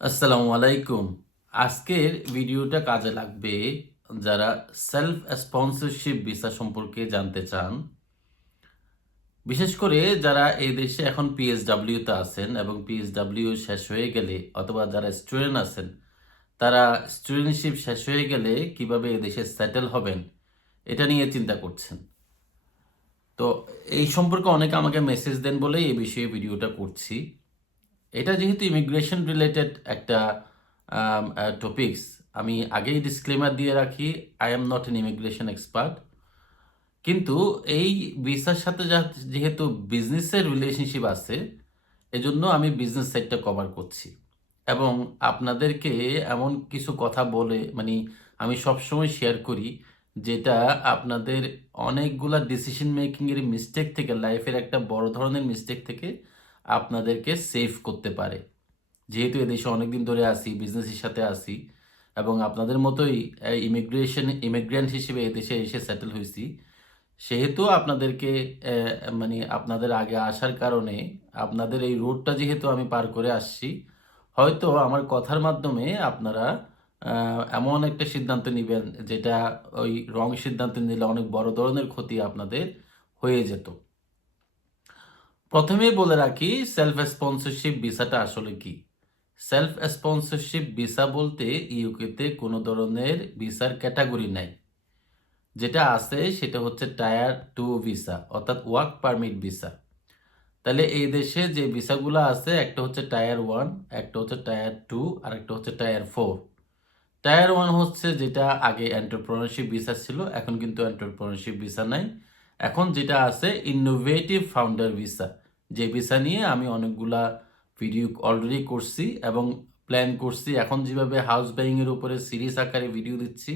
আসসালামু আলাইকুম। আজকের ভিডিওটা কাজে লাগবে যারা সেলফ স্পন্সরশিপ ভিসা সম্পর্কে জানতে চান। বিশেষ করে যারা এই দেশে এখন পিএসডব্লিউ তে আছেন এবং পিএসডব্লিউ শেষ হয়ে গেলে অথবা যারা স্টুডেন্ট আছেন, তারা স্টুডেন্টশিপ শেষ হয়ে গেলে কিভাবে এই দেশে সেটেল হবেন এটা নিয়ে চিন্তা করছেন। তো এই সম্পর্কে অনেকে আমাকে মেসেজ দেন বলেই এই বিষয়ে ভিডিওটা করছি। এটা যেহেতু ইমিগ্রেশন রিলেটেড একটা টপিকস, আমি আগেই ডিসক্লেমার দিয়ে রাখি, I am not an immigration expert. কিন্তু এই ভিসার সাথে যেহেতু বিজনেসের রিলেশনশিপ আছে, এজন্য আমি বিজনেস সাইডটা কভার করছি এবং আপনাদেরকে এমন কিছু কথা বলে আমি সবসময় শেয়ার করি যেটা আপনাদের অনেকগুলা ডিসিশন মেকিংয়ের মিস্টেক থেকে, লাইফের একটা বড় ধরনের মিস্টেক থেকে আপনাদেরকে সেভ করতে পারে। যেহেতু এদেশে অনেকদিন ধরে আসি, বিজনেসের সাথে আসি এবং আপনাদের মতোই ইমিগ্রেন্ট হিসেবে এদেশে এসে সেটেল হয়েছি, সেহেতু আপনাদেরকে আপনাদের আগে আসার কারণে আপনাদের এই রোডটা যেহেতু আমি পার করে আসছি, হয়তো আমার কথার মাধ্যমে আপনারা এমন একটা সিদ্ধান্ত নিবেন যেটা ওই রং সিদ্ধান্ত নিলে অনেক বড় ধরনের ক্ষতি আপনাদের হয়ে যেত। প্রথমেই বলে রাখি, সেলফ স্পন্সরশিপ ভিসাটা আসলে কি। সেলফ স্পন্সরশিপ ভিসা বলতে ইউকেতে কোনো ধরনের ভিসার ক্যাটাগরি নাই। যেটা আছে সেটা হচ্ছে টায়ার 2 ভিসা, অর্থাৎ ওয়ার্ক পারমিট ভিসা। তাহলে এই দেশে যে ভিসাগুলো আছে, একটা হচ্ছে টায়ার 1, একটা হচ্ছে টায়ার 2, আর একটা হচ্ছে টায়ার 4। টায়ার 1 হচ্ছে যেটা আগে এন্টারপ্রেনারশিপ ভিসা ছিল, এখন কিন্তু এন্টারপ্রেনারশিপ ভিসা নাই। এখন যেটা আছে ইনোভেটিভ ফাউন্ডার ভিসা, যে ভিসা নিয়ে আমি অনেকগুলা ভিডিও অলরেডি করছি এবং প্ল্যান করছি। এখন যেভাবে হাউস বাইং এর উপরে সিরিজ আকারে ভিডিও দিচ্ছি,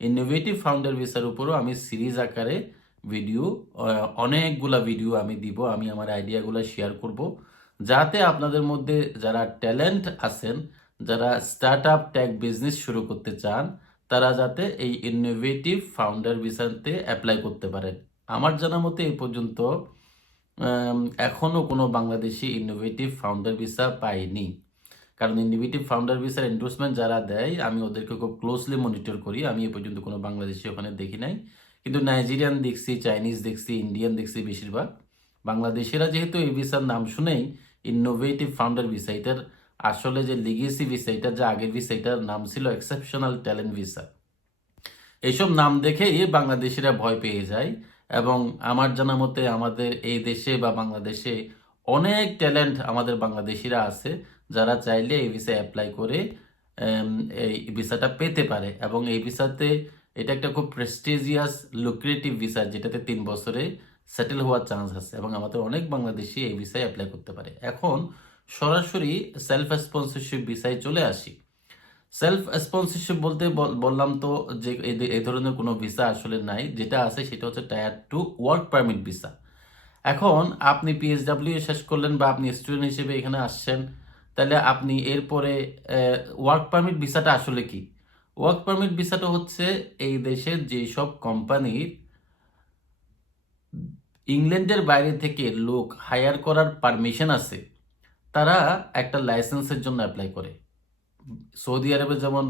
ইনোভেটিভ ফাউন্ডার ভিসার উপরও আমি সিরিজ আকারে ভিডিও, অনেকগুলা ভিডিও আমি দিব। আমি আমার আইডিয়াগুলো শেয়ার করব, যাতে আপনাদের মধ্যে যারা ট্যালেন্ট আছেন, যারা স্টার্ট আপ টেক বিজনেস শুরু করতে চান, তারা যাতে এই ইনোভেটিভ ফাউন্ডার ভিসাতে অ্যাপ্লাই করতে পারেন। আমার জানা মতে এই পর্যন্ত এখনো কোনো বাংলাদেশি ইনোভেটিভ ফাউন্ডার ভিসা পাইনি। কারণ ইনোভেটিভ ফাউন্ডার ভিসার এন্ডোর্সমেন্ট যারা দেয়, আমি ওদেরকে খুব ক্লোজলি মনিটর করি। আমি এ পর্যন্ত কোনো বাংলাদেশি ওখানে দেখি নাই। কিন্তু নাইজেরিয়ান দেখছি, চাইনিজ দেখছি, ইন্ডিয়ান দেখছি বেশিরভাগ। বাংলাদেশিরা যেহেতু এই ভিসার নাম শুনেই ইনোভেটিভ ফাউন্ডার ভিসা, এটার আসলে যে লিগেসি ভিসা, এটার যে আগের ভিসা, এটার নাম ছিল এক্সেপশনাল ট্যালেন্ট ভিসা। এইসব নাম দেখেই বাংলাদেশিরা ভয় পেয়ে যায়। এবং আমার জানা মতে আমাদের এই দেশে বা বাংলাদেশে অনেক ট্যালেন্ট আমাদের বাংলাদেশিরা আছে, যারা চাইলে এই ভিসা অ্যাপ্লাই করে এম, এই ভিসাটা পেতে পারে। এবং এই ভিসাতে এটা একটা খুব প্রেস্টিজিয়াস লুক্রেটিভ ভিসা, যেটাতে 3 বছরে সেটেল হওয়ার চান্স আছে এবং আমাদের অনেক বাংলাদেশি এই ভিসায় অ্যাপ্লাই করতে পারে। এখন সরাসরি সেলফ স্পন্সরশিপ ভিসায় চলে আসি। সেলফ স্পন্সরশিপ বলতে বললাম তো যে এই ধরনের কোনো ভিসা আসলে নাই। যেটা আছে সেটা হচ্ছে টায়ার 2 ওয়ার্ক পারমিট ভিসা। এখন আপনি পিএসডব্লিউ শেষ করলেন বা আপনি স্টুডেন্ট হিসেবে এখানে আসছেন, তাহলে আপনি এরপরে ওয়ার্ক পারমিট ভিসাটা আসলে কি? ওয়ার্ক পারমিট ভিসাটা হচ্ছে এই দেশের যেসব কোম্পানির ইংল্যান্ডের বাইরে থেকে লোক হায়ার করার পারমিশন আছে, তারা একটা লাইসেন্সের জন্য অ্যাপ্লাই করে। সৌদি আরবে যেমন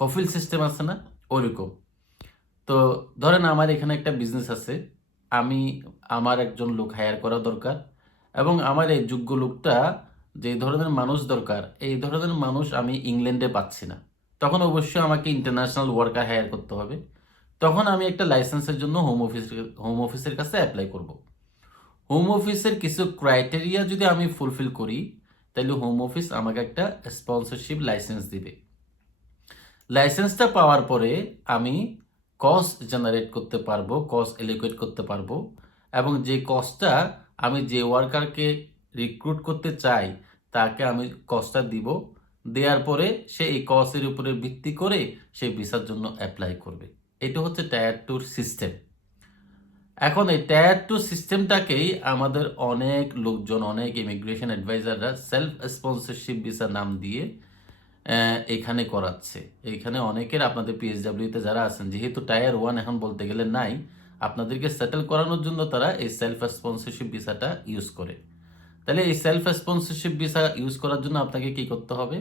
কফিল সিস্টেম আছে না, ওইরকম। তো ধরেন আমার এখানে একটা বিজনেস আছে, আমি আমার একজন লোক হায়ার করা দরকার এবং আমার এই যোগ্য লোকটা, যে ধরনের মানুষ দরকার, এই ধরনের মানুষ আমি ইংল্যান্ডে পাচ্ছি না। তখন অবশ্যই আমাকে ইন্টারন্যাশনাল ওয়ার্কার হায়ার করতে হবে। তখন আমি একটা লাইসেন্সের জন্য হোম অফিসের কাছে অ্যাপ্লাই করব। হোম অফিসের কিছু ক্রাইটেরিয়া যদি আমি ফুলফিল করি, তাহলে হোম অফিস আমাকে একটা স্পন্সরশিপ লাইসেন্স দিবে। লাইসেন্সটা পাওয়ার পরে আমি কস্ট জেনারেট করতে পারবো, কস্ট এলোকেট করতে পারবো এবং যে কস্টটা আমি যে ওয়ার্কারকে রিক্রুট করতে চাই তাকে আমি কস্টটা দিব। দেওয়ার পরে সে এই কস্টের উপরে ভিত্তি করে সে ভিসার জন্য অ্যাপ্লাই করবে। এটা হচ্ছে টায়ার 2 সিস্টেম। এখন এই টায়ার 2 সিস্টেমটাকেই আমাদের অনেক লোকজন, অনেক ইমিগ্রেশন অ্যাডভাইজাররা সেলফ স্পন্সরশিপ ভিসা নাম দিয়ে এখানে করাচ্ছে। এইখানে অনেকের আপনাদের পিএসডব্লিউতে যারা আছেন, যেহেতু টায়ার 1 এখন বলতে গেলে নাই, আপনাদেরকে সেটেল করানোর জন্য তারা এই সেলফ স্পন্সরশিপ ভিসাটা ইউজ করে। তাহলে এই সেলফ স্পন্সরশিপ ভিসা ইউজ করার জন্য আপনাকে কি করতে হবে?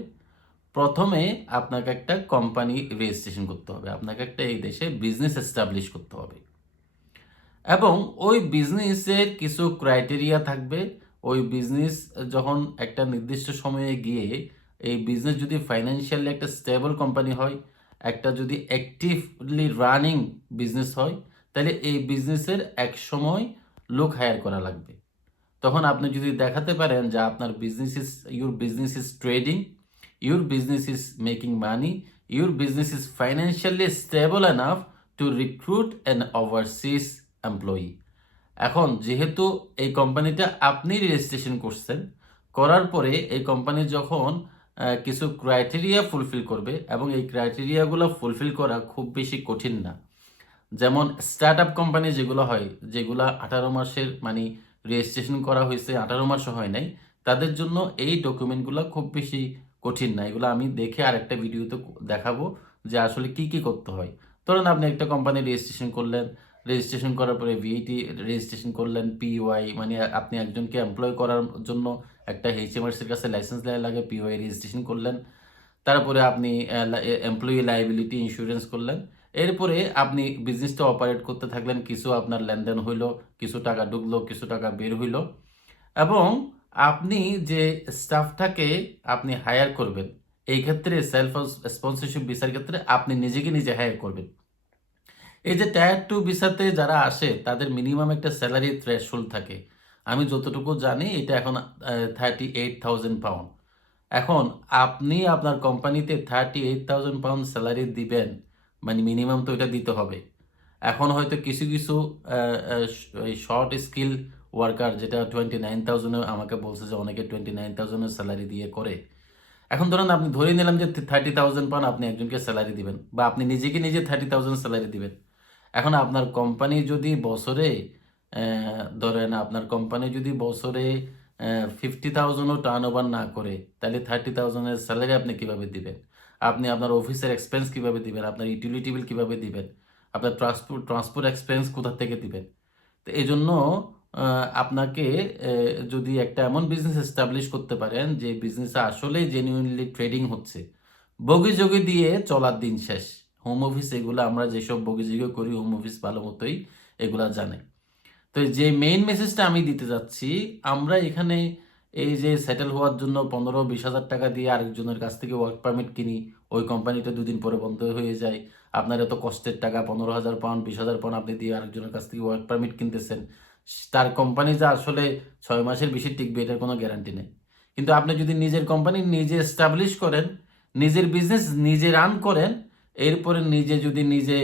প্রথমে আপনাকে একটা কোম্পানি রেজিস্ট্রেশন করতে হবে, আপনাকে একটা এই দেশে বিজনেস এস্টাবলিশ করতে হবে এবং ওই বিজনেসের কিছু ক্রাইটেরিয়া থাকবে। ওই বিজনেস যখন একটা নির্দিষ্ট সময়ে গিয়ে এই বিজনেস যদি ফাইন্যান্সিয়ালি একটা স্টেবল কোম্পানি হয়, একটা যদি অ্যাক্টিভলি রানিং বিজনেস হয়, তাহলে এই বিজনেসের এক সময় লোক হায়ার করা লাগবে। তখন আপনি যদি দেখাতে পারেন যে আপনার your business is trading, your business is making money, your business is financially stable enough to recruit an overseas employee. এখন যেহেতু এই কোম্পানিটা আপনি রেজিস্ট্রেশন করছেন, করার পরে এই কোম্পানি যখন কিছু ক্রাইটেরিয়া ফুলফিল করবে, এবং এই ক্রাইটেরিয়াগুলো ফুলফিল করা খুব বেশি কঠিন না। যেমন স্টার্ট আপ কোম্পানি যেগুলো হয়, যেগুলো 18 মাসের মানে রেজিস্ট্রেশন করা হয়েছে 18 মাসও হয় নাই, তাদের জন্য এই ডকুমেন্টগুলো খুব বেশি কঠিন না। এগুলো আমি দেখে আরেকটা ভিডিওতে দেখাবো যে আসলে কি কি করতে হয়। ধরুন আপনি একটা কোম্পানি রেজিস্ট্রেশন করলেন, রেজিস্ট্রেশন করার পরে ভিএটি রেজিস্ট্রেশন করলেন, পিওয়াই মানে আপনি একজনকে এমপ্লয় করার জন্য একটা এইচএমআরসির কাছে লাইসেন্স লাগে, পিওয়াই রেজিস্ট্রেশন করলেন। তারপরে আপনি এমপ্লয়ি লায়াবিলিটি ইন্স্যুরেন্স করলেন। এরপরে আপনি বিজনেসটা অপারেট করতে থাকলেন, কিছু আপনার লেনদেন হইলো, কিছু টাকা ঢুকলো, কিছু টাকা বের হইলো, এবং আপনি যে স্টাফটাকে আপনি হায়ার করবেন, এই ক্ষেত্রে সেলফ স্পন্সরশিপ ভিসার ক্ষেত্রে আপনি নিজেকে নিজে হায়ার করবেন। এই যে টায়ার 2 ভিসাতে যারা আসে তাদের মিনিমাম একটা স্যালারি থ্রেশহোল্ড থাকে। আমি যতটুকু জানি এটা এখন 38,000 পাউন্ড। এখন আপনি আপনার কোম্পানিতে 38,000 পাউন্ড স্যালারি দিবেন, মানে মিনিমাম তো এটা দিতে হবে। এখন হয়তো কিছু কিছু শর্ট স্কিল ওয়ার্কার, যেটা 29,000 আমাকে বলছে যে অনেকে 29,000 স্যালারি দিয়ে করে। এখন ধরুন আপনি ধরে নিলাম যে 30,000 পাউন্ড আপনি একজনকে স্যালারি দিবেন, বা আপনি নিজেকে নিজে 30,000 স্যালারি দিবেন। এখন আপনার কোম্পানি যদি বছরে ধরেন আপনার কোম্পানি যদি বছরে 50,000ও টার্ন ওভার না করে, তাহলে 30,000-এর স্যালারি আপনি কিভাবে দিবেন? আপনি আপনার অফিসের এক্সপেন্স কিভাবে দিবেন? আপনার ইউটিলিটি বিল কিভাবে দিবেন? আপনার ট্রান্সপোর্ট এক্সপেন্স কোথা থেকে দিবেন? তো এই জন্য আপনাকে যদি একটা এমন বিজনেস এস্টাবলিশ করতে পারেন যে বিজনেসে আসলেই জেনুইনলি ট্রেডিং হচ্ছে, বগিযোগি দিয়ে চলার দিন শেষ। হোম অফিস এগুলো আমরা যেসব বগিযোগি করি, হোম অফিস ভালো মতোই এগুলা জানে। তো যে মেইন মেসেজটা আমি দিতে যাচ্ছি, আমরা এখানে এই যে সেটেল হওয়ার জন্য 15-20 হাজার টাকা দিয়ে আরেকজনের কাছ থেকে ওয়ার্ক পারমিট কিনি, ওই কোম্পানিটা দুদিন পরে বন্ধ হয়ে যায়। আপনার এত কষ্টের টাকা 15,000 পাউন্ড 20,000 পাউন্ড আপনি দিয়ে আরেকজনের কাছ থেকে ওয়ার্ক পারমিট কিনতেছেন, তার কোম্পানি যে আসলে 6 মাসের বেশি টিকবে এটার কোনো গ্যারান্টি নেই। কিন্তু আপনি যদি নিজের কোম্পানি নিজে এস্টাবলিশ করেন, নিজের বিজনেস নিজে রান করেন, এরপরে নিজে যদি নিজে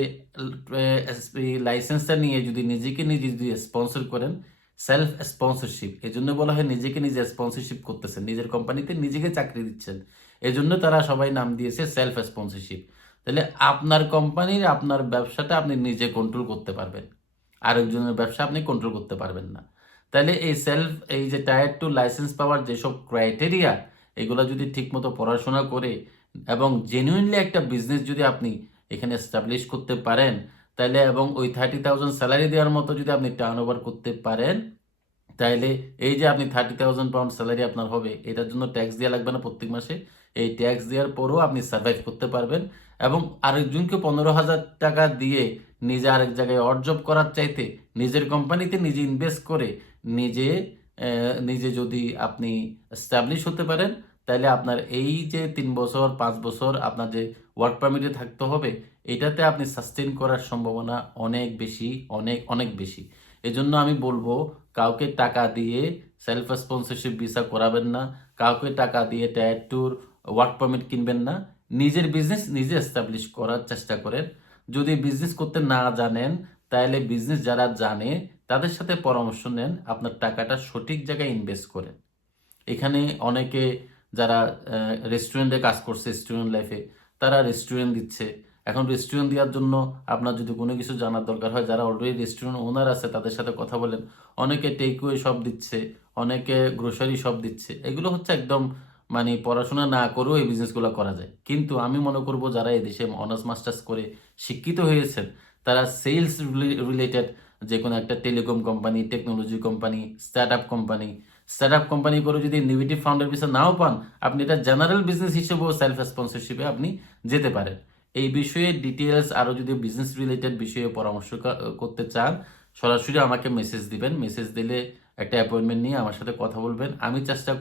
লাইসেন্সটা নিয়ে যদি নিজেকে নিজে যদি স্পন্সর করেন, সেলফ স্পন্সরশিপ, এই জন্য বলা হয় নিজেকে নিজে স্পন্সরশিপ করতেছেন, নিজের কোম্পানিতে নিজেকে চাকরি দিচ্ছেন, এজন্য তারা সবাই নাম দিয়েছে সেলফ স্পন্সরশিপ। তাহলে আপনার কোম্পানির আপনার ব্যবসাটা আপনি নিজে কন্ট্রোল করতে পারবেন, আরেকজনের ব্যবসা আপনি কন্ট্রোল করতে পারবেন না। তাহলে এই যে টায়ার 2 লাইসেন্স পাওয়ার যেসব ক্রাইটেরিয়া, এগুলো যদি ঠিকমতো পড়াশোনা করে এবং জেনুইনলি একটা বিজনেস যদি আপনি এখানে এস্টাবলিশ করতে পারেন, তাহলে এবং ওই 30,000 স্যালারি দেওয়ার মতো যদি আপনি টার্ন ওভার করতে পারেন, তাইলে এই যে আপনি 30,000 পাউন্ড স্যালারি আপনার হবে, এটার জন্য ট্যাক্স দেওয়া লাগবে না প্রত্যেক মাসে। এই ট্যাক্স দেওয়ার পরও আপনি সার্ভাইভ করতে পারবেন, এবং আরেকজনকে 15,000 টাকা দিয়ে নিজে আরেক জায়গায় অড জব করার চাইতে নিজের কোম্পানিতে নিজে ইনভেস্ট করে নিজে নিজে যদি আপনি এস্টাবলিশ হতে পারেন, তাহলে আপনার এই যে 3 বছর 5 বছর আপনার যে ওয়ার্ক পারমিটে থাকতে হবে, এটাতে আপনি সাস্টেন করার সম্ভাবনা অনেক বেশি, অনেক অনেক বেশি। এজন্য আমি বলবো, কাউকে টাকা দিয়ে সেলফ স্পন্সরশিপ ভিসা করাবেন না, কাউকে টাকা দিয়ে টায়ার 2 ওয়ার্ক পারমিট কিনবেন না। নিজের বিজনেস নিজে এস্টাবলিশ করার চেষ্টা করেন। যদি বিজনেস করতে না জানেন, তাহলে বিজনেস যারা জানে তাদের সাথে পরামর্শ নেন, আপনার টাকাটা সঠিক জায়গায় ইনভেস্ট করেন। এখানে অনেকে যারা রেস্টুরেন্টে কাজ করছে স্টুডেন্ট লাইফে, তারা রেস্টুরেন্ট দিচ্ছে। এখন রেস্টুরেন্ট দেওয়ার জন্য আপনার যদি কোনো কিছু জানার দরকার হয়, যারা অলরেডি রেস্টুরেন্ট ওনার আছে তাদের সাথে কথা বলেন। অনেকে টেকওয়ে শপ দিচ্ছে, অনেকে গ্রোসারি শপ দিচ্ছে। এগুলো হচ্ছে একদম মানে পড়াশোনা না করেও এই বিজনেসগুলো করা যায়। কিন্তু আমি মনে করব যারা এদেশে অনার্স মাস্টার্স করে শিক্ষিত হয়েছেন, তারা সেলস রিলেটেড যে কোনো একটা telecom company, technology company, start up company, start up company করে যদি ইনোভেটিভ ফাউন্ডার ভিসা নাও পান, আপনি এটা জেনারেল বিজনেস হিসেবেও সেলফ স্পন্সরশিপে আপনি যেতে পারেন। এই বিষয়ে ডিটেলস আরও যদি বিজনেস রিলেটেড বিষয়ে পরামর্শ করতে চান, সরাসরি আমাকে মেসেজ দিবেন। মেসেজ দিলে একটা অ্যাপয়েন্টমেন্ট নিয়ে আমার সাথে কথা বলবেন। আমি চেষ্টা